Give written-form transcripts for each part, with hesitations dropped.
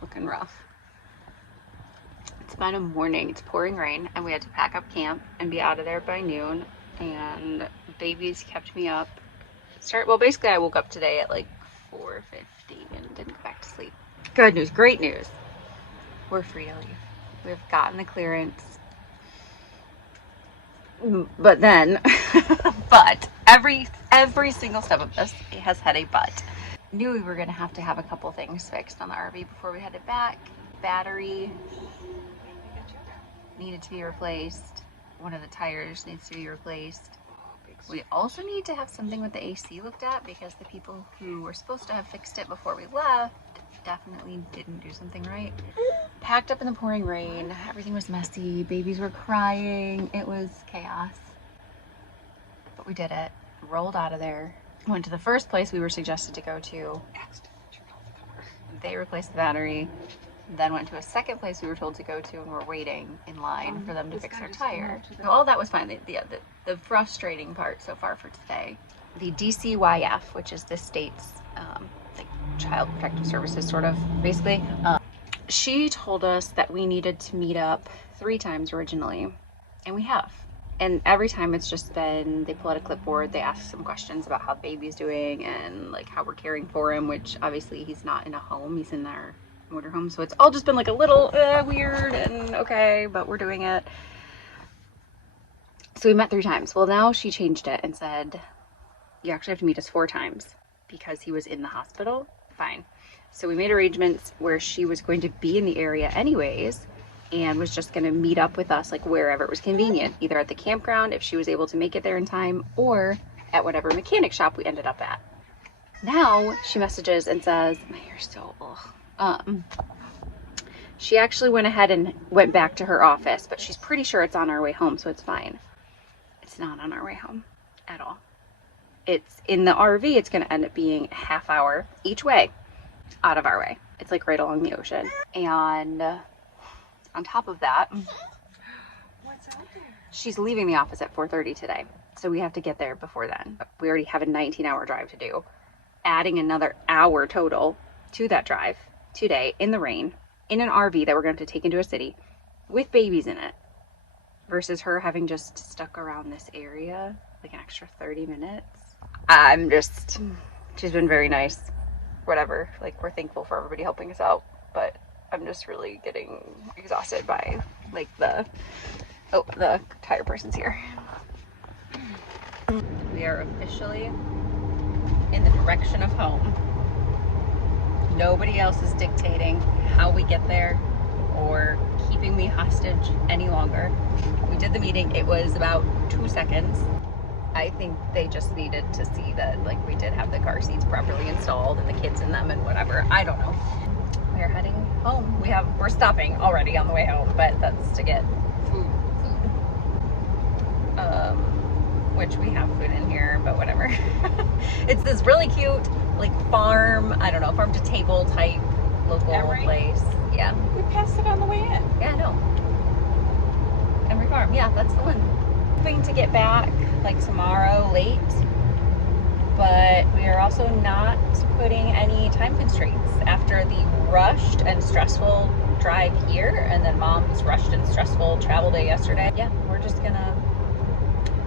looking rough. It's been a morning. It's pouring rain, and we had to pack up camp and be out of there by noon. And babies kept me up. Well, basically, I woke up today at like 4:50 and didn't go back to sleep. Good news, great news. We're free to leave. We've gotten the clearance. But then, but every single step of this has had a but. Knew we were gonna have to have a couple things fixed on the RV before we headed back. Battery needed to be replaced. One of the tires needs to be replaced. We also need to have something with the AC looked at because the people who were supposed to have fixed it before we left definitely didn't do something right. Packed up in the pouring rain. Everything was messy. Babies were crying. It was chaos. But we did it. Rolled out of there. Went to the first place we were suggested to go to. They replaced the battery. Then went to a second place we were told to go to, and we're waiting in line for them to fix our tire. So all that was fine. The frustrating part so far for today, the DCYF, which is the state's like Child Protective Services, sort of, basically. She told us that we needed to meet up 3 times originally, and we have. And every time it's just been, they pull out a clipboard, they ask some questions about how the baby's doing and like how we're caring for him, which obviously he's not in a home, he's in our motorhome. So it's all just been like a little weird and okay, but we're doing it. So we met 3 times. Well, now she changed it and said, you actually have to meet us 4 times because he was in the hospital. Fine. So we made arrangements where she was going to be in the area anyways and was just going to meet up with us like wherever it was convenient, either at the campground if she was able to make it there in time, or at whatever mechanic shop we ended up at. Now she messages and says, my hair's so she actually went ahead and went back to her office, but she's pretty sure it's on our way home, so it's fine. It's not on our way home at all. It's in the RV. It's going to end up being a half hour each way out of our way. It's like right along the ocean. And on top of that, what's out there? She's leaving the office at 4:30 today. So we have to get there before then. We already have a 19-hour drive to do. Adding another hour total to that drive today in the rain, in an RV that we're going to have to take into a city with babies in it, versus her having just stuck around this area like an extra 30 minutes. She's been very nice. Whatever, like we're thankful for everybody helping us out, but I'm just really getting exhausted by like the tire person's here. We are officially in the direction of home. Nobody else is dictating how we get there or keeping me hostage any longer. We did the meeting. It was about 2 seconds. I think they just needed to see that like we did have the car seats properly installed and the kids in them and whatever. I don't know. We are heading home. We're stopping already on the way home, but that's to get food. Which we have food in here, but whatever. It's this really cute like farm to table type local place. Yeah. We passed it on the way in. Yeah, I know. Emery Farm. Yeah, that's the one. Hoping to get back like tomorrow late, but we are also not putting any time constraints after the rushed and stressful drive here and then Mom's rushed and stressful travel day yesterday. Yeah, we're just gonna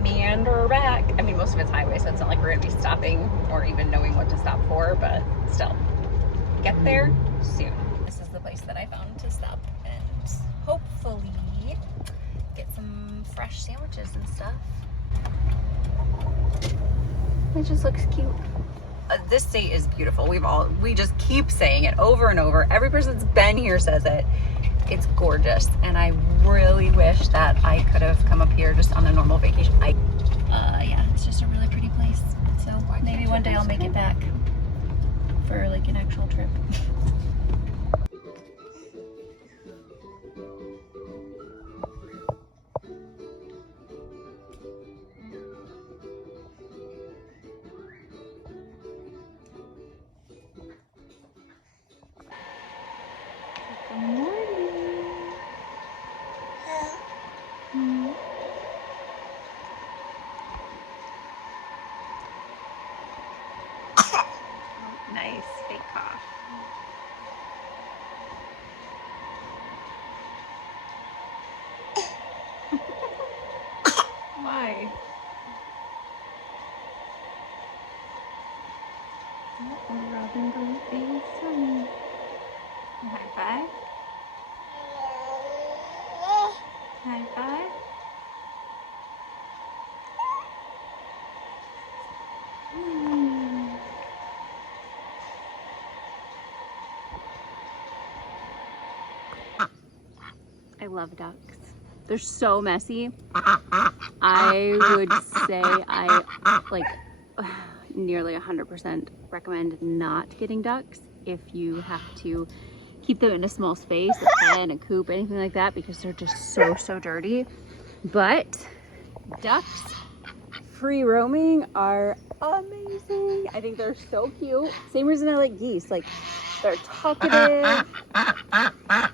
meander back. I mean, most of it's highway, so it's not like we're gonna be stopping or even knowing what to stop for, but still, get there soon. This is the place that I found to stop and hopefully get some fresh sandwiches and stuff. It just looks cute. This state is beautiful. We just keep saying it over and over. Every person that's been here says it. It's gorgeous, and I really wish that I could have come up here just on a normal vacation. Yeah, it's just a really pretty place. So maybe one day I'll make it back for like an actual trip. Nice fake cough. Hi. Oh, Robin going being sunny. High five. High five. I love ducks. They're so messy. I would say I like nearly 100% recommend not getting ducks if you have to keep them in a small space, a pen, a coop, anything like that, because they're just so dirty. But ducks free roaming are amazing. I think they're so cute. Same reason I like geese. Like, they're talkative,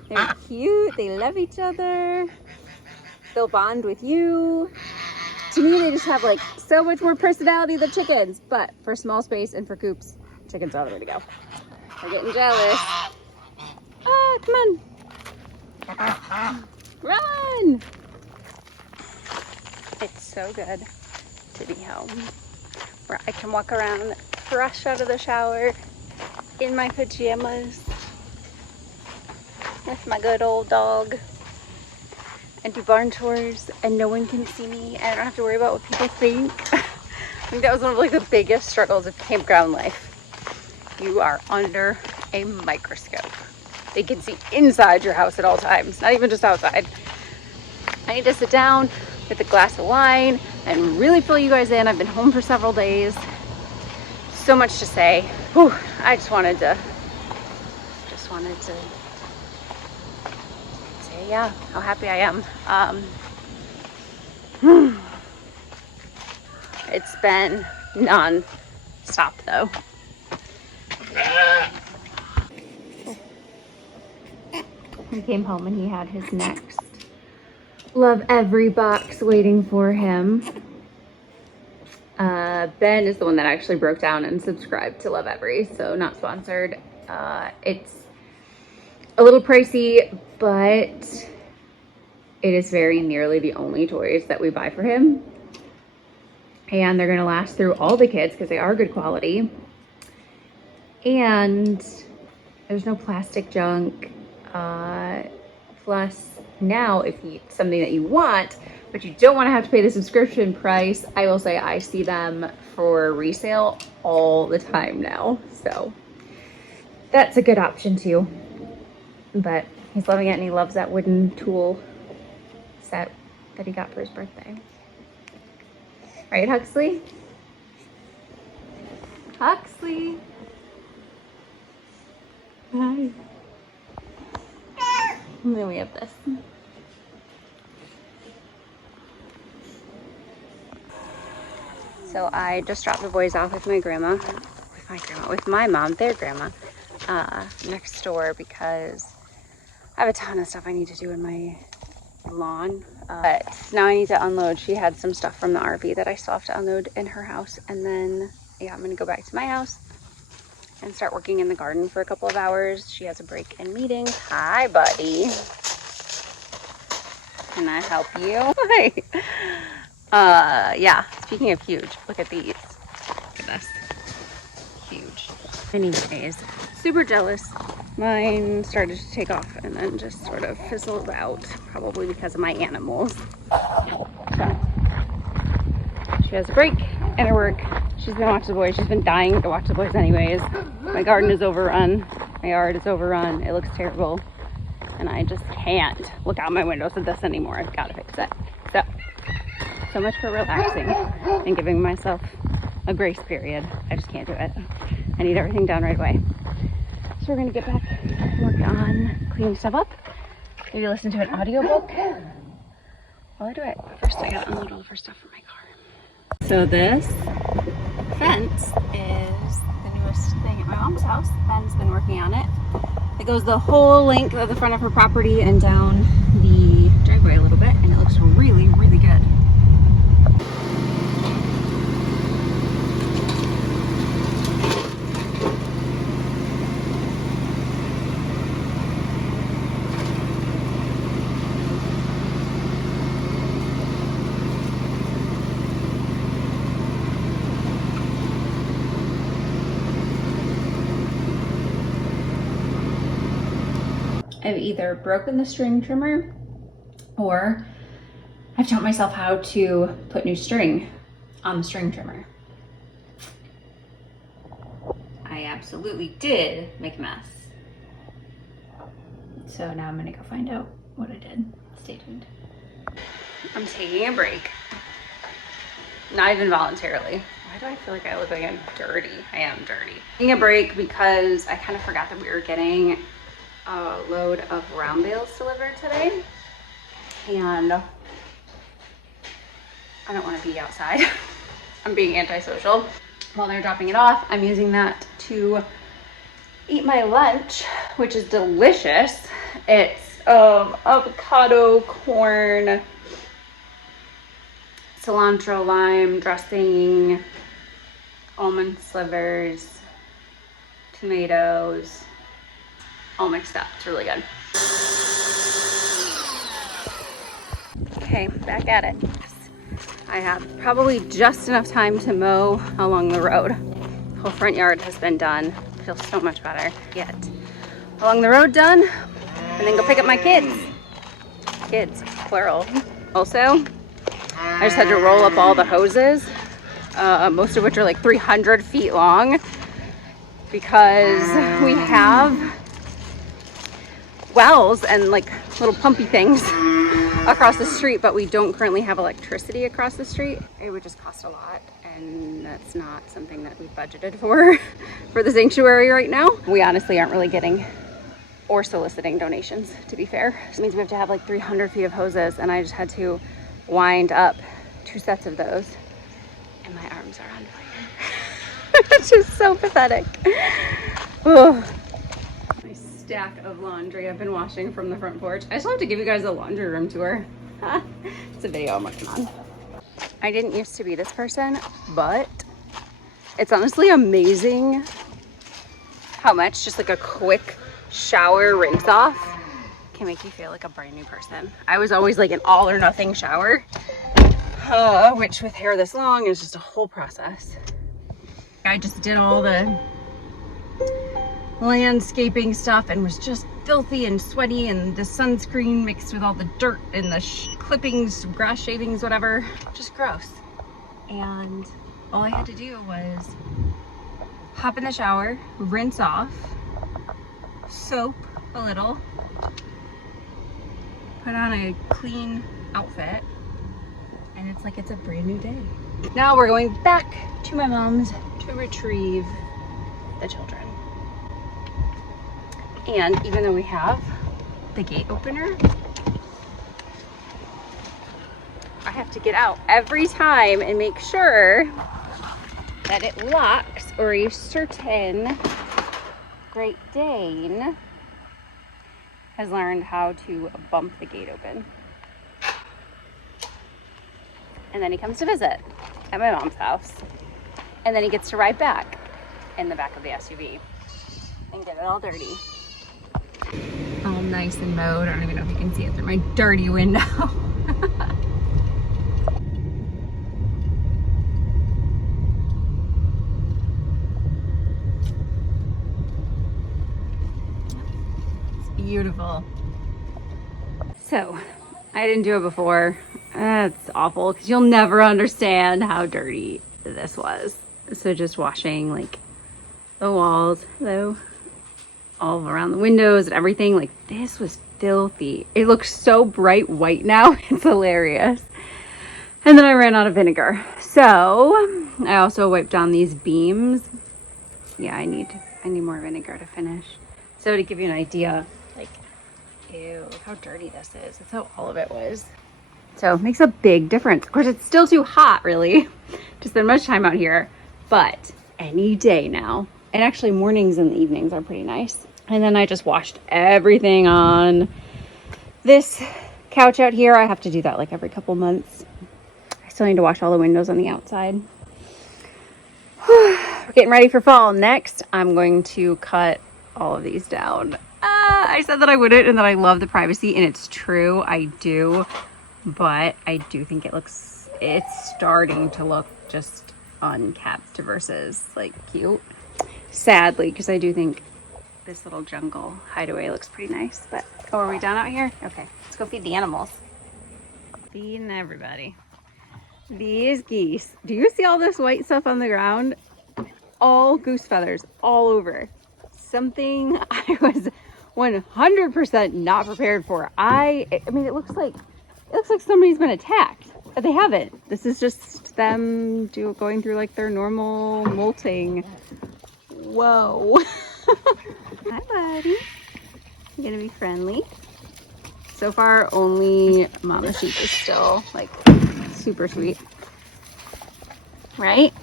they're cute, they love each other, they'll bond with you. To me, they just have like so much more personality than chickens, but for small space and for coops, chickens are the way to go. They're getting jealous. Ah, come on. Run! It's so good to be home, where I can walk around fresh out of the shower in my pajamas with my good old dog and do barn chores and no one can see me and I don't have to worry about what people think. I think that was one of like the biggest struggles of campground life. You are under a microscope. They can see inside your house at all times, not even just outside. I need to sit down with a glass of wine and really fill you guys in. I've been home for several days. So much to say. Whew, I just wanted to say, yeah, how happy I am. It's been non-stop though. He came home and he had his next Love Every box waiting for him. Ben is the one that actually broke down and subscribed to Love Every, so not sponsored. It's a little pricey, but it is very nearly the only toys that we buy for him. And they're gonna last through all the kids because they are good quality. And there's no plastic junk. Plus, now if it's something that you want, but you don't want to have to pay the subscription price, I will say I see them for resale all the time now. So that's a good option too. But he's loving it and he loves that wooden tool set that he got for his birthday. Right, Huxley? Huxley. Hi. And then we have this. So I just dropped the boys off with my mom, their grandma, next door because I have a ton of stuff I need to do in my lawn. But now I need to unload. She had some stuff from the RV that I still have to unload in her house. And then, yeah, I'm gonna go back to my house and start working in the garden for a couple of hours. She has a break in meetings. Hi, buddy. Can I help you? Hi. Yeah, speaking of huge, look at these. Look at this. Huge. Anyways, super jealous. Mine started to take off and then just sort of fizzled out, probably because of my animals. So, she has a break and her work. She's gonna watch the boys. She's been dying to watch the boys anyways. My garden is overrun. My yard is overrun. It looks terrible. And I just can't look out my windows at this anymore. I've gotta fix it. So much for relaxing and giving myself a grace period. I just can't do it. I need everything done right away. So we're gonna get back and work on cleaning stuff up. Maybe listen to an audiobook while I do it. First, I gotta unload all of her stuff from my car. So this fence is the newest thing at my mom's house. Ben's been working on it. It goes the whole length of the front of her property and down the driveway a little bit, and it looks really, really good. I've either broken the string trimmer or I've taught myself how to put new string on the string trimmer. I absolutely did make a mess. So now I'm gonna go find out what I did. Stay tuned. I'm taking a break. Not even voluntarily. Why do I feel like I look like I'm dirty? I am dirty. Taking a break because I kind of forgot that we were getting a load of round bales delivered today. And I don't want to be outside. I'm being antisocial. While they're dropping it off, I'm using that to eat my lunch, which is delicious. It's avocado, corn, cilantro, lime dressing, almond slivers, tomatoes, all mixed up. It's really good. Okay, back at it. I have probably just enough time to mow along the road. The whole front yard has been done. Feels so much better. Get along the road done, and then go pick up my kids. Kids, plural. Also, I just had to roll up all the hoses, most of which are like 300 feet long, because we have wells and like little pumpy things across the street, but we don't currently have electricity across the street. It would just cost a lot, and that's not something that we've budgeted for the sanctuary right now. We honestly aren't really getting or soliciting donations, to be fair. It means we have to have like 300 feet of hoses, and I just had to wind up 2 sets of those, and my arms are on fire. It's just so pathetic. Oh. My stack of laundry I've been washing from the front porch. I still have to give you guys a laundry room tour. It's a video I'm working on. I didn't used to be this person, but it's honestly amazing how much just like a quick shower rinse off can make you feel like a brand new person. I was always like an all or nothing shower, which with hair this long is just a whole process. I just did all the landscaping stuff and was just filthy and sweaty, and the sunscreen mixed with all the dirt and the clippings, grass shavings, whatever, just gross. And all I had to do was hop in the shower, rinse off, soap a little, put on a clean outfit, and it's like it's a brand new day. Now we're going back to my mom's to retrieve the children. And even though we have the gate opener, I have to get out every time and make sure that it locks, or a certain Great Dane has learned how to bump the gate open. And then he comes to visit at my mom's house. And then he gets to ride back in the back of the SUV and get it all dirty. All nice and mowed. I don't even know if you can see it through my dirty window. It's beautiful. So, I didn't do it before. It's awful because you'll never understand how dirty this was. So just washing like the walls, though, all around the windows and everything. Like, this was filthy. It looks so bright white now. It's hilarious. And then I ran out of vinegar. So I also wiped down these beams. Yeah, I need more vinegar to finish. So to give you an idea, like, ew, how dirty this is. That's how all of it was. So it makes a big difference. Of course, it's still too hot, really, to spend much time out here, but any day now. And actually mornings and evenings are pretty nice. And then I just washed everything on this couch out here. I have to do that like every couple months. I still need to wash all the windows on the outside. We're getting ready for fall. Next, I'm going to cut all of these down. I said that I wouldn't and that I love the privacy, and it's true, I do. But I do think it's starting to look just unkept versus like cute. Sadly, because I do think This little jungle hideaway looks pretty nice, but oh, are we done out here? Okay, let's go feed the animals. Feeding everybody. These geese. Do you see all this white stuff on the ground? All goose feathers all over. Something I was 100% not prepared for. I mean, it looks like somebody's been attacked, but they haven't. This is just them going through like their normal molting. Whoa. Hi, buddy. You gonna be friendly? So far, only Mama Sheep is still like super sweet. Right?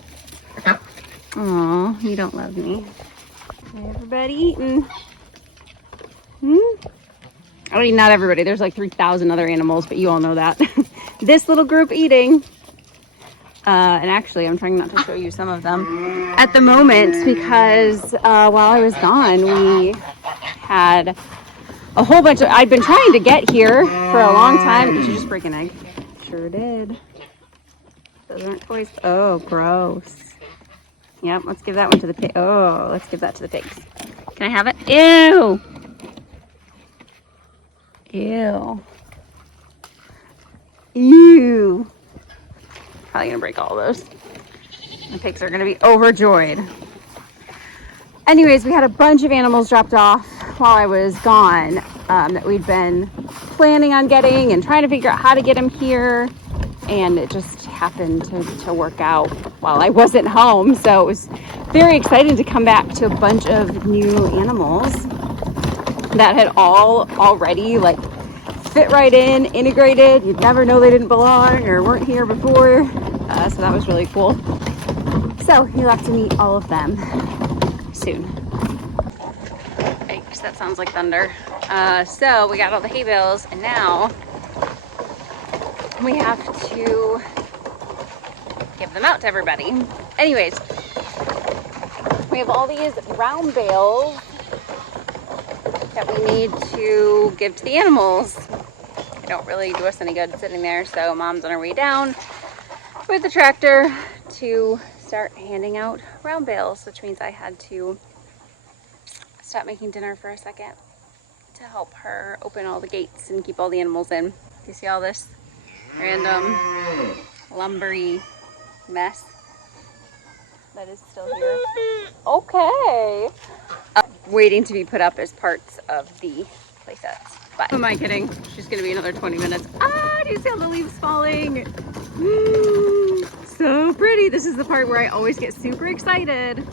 Aw, you don't love me. Everybody eating. I mean, not everybody. There's like 3,000 other animals, but you all know that. This little group eating. And actually, I'm trying not to show you some of them at the moment because while I was gone, we had a whole bunch of, I'd been trying to get here for a long time. Did you just break an egg? Sure did. Those aren't toys. Oh, gross. Yep, let's give that one to the pig. Oh, let's give that to the pigs. Can I have it? Ew. Ew. Ew. Probably gonna break all of those. The pigs are gonna be overjoyed. Anyways, we had a bunch of animals dropped off while I was gone that we'd been planning on getting and trying to figure out how to get them here. And it just happened to work out while I wasn't home. So it was very exciting to come back to a bunch of new animals that had all already like fit right in, integrated. You'd never know they didn't belong or weren't here before. So that was really cool. So you'll have to meet all of them soon. Yikes, that sounds like thunder. So we got all the hay bales and now we have to give them out to everybody. Anyways, we have all these round bales that we need to give to the animals. They don't really do us any good sitting there, so Mom's on her way down with the tractor to start handing out round bales, which means I had to stop making dinner for a second to help her open all the gates and keep all the animals in. You see all this random lumbery mess that is still here? Okay. Waiting to be put up as parts of the playsets. But who am I kidding? She's gonna be another 20 minutes. Ah, do you see all the leaves falling? So pretty. This is the part where I always get super excited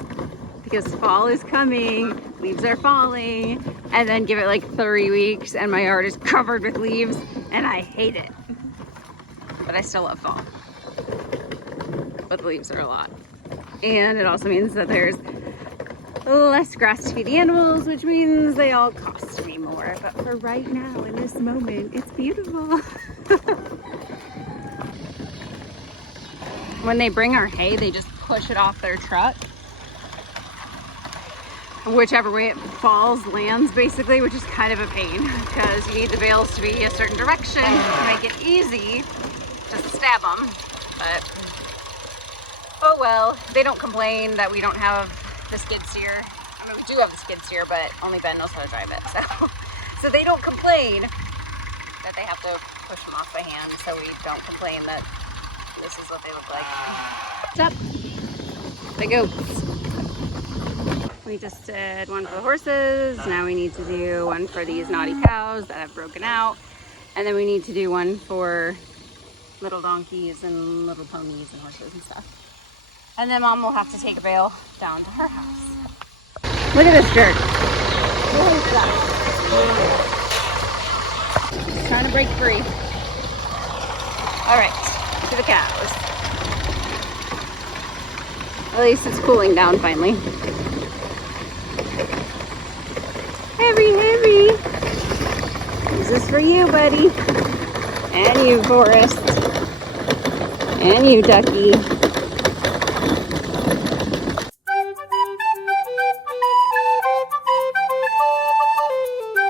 because fall is coming, leaves are falling, and then give it like 3 weeks and my yard is covered with leaves and I hate it. But I still love fall. But the leaves are a lot. And it also means that there's less grass to feed the animals, which means they all cost me more. But for right now, in this moment, it's beautiful. When they bring our hay, they just push it off their truck. Whichever way it falls, lands basically, which is kind of a pain because you need the bales to be a certain direction to make it easy to stab them. But oh well, they don't complain that we don't have the skid steer. I mean, we do have the skid steer, but only Ben knows how to drive it. So they don't complain that they have to push them off by hand. So we don't complain that this is what they look like. What's up? The goats. We just did one for the horses. Now we need to do one for these naughty cows that have broken out. And then we need to do one for little donkeys and little ponies and horses and stuff. And then Mom will have to take a bale down to her house. Look at this jerk. He's trying to break free. All right, to the cows. At least it's cooling down finally. Harry. This is for you, buddy. And you, Forrest. And you, Ducky.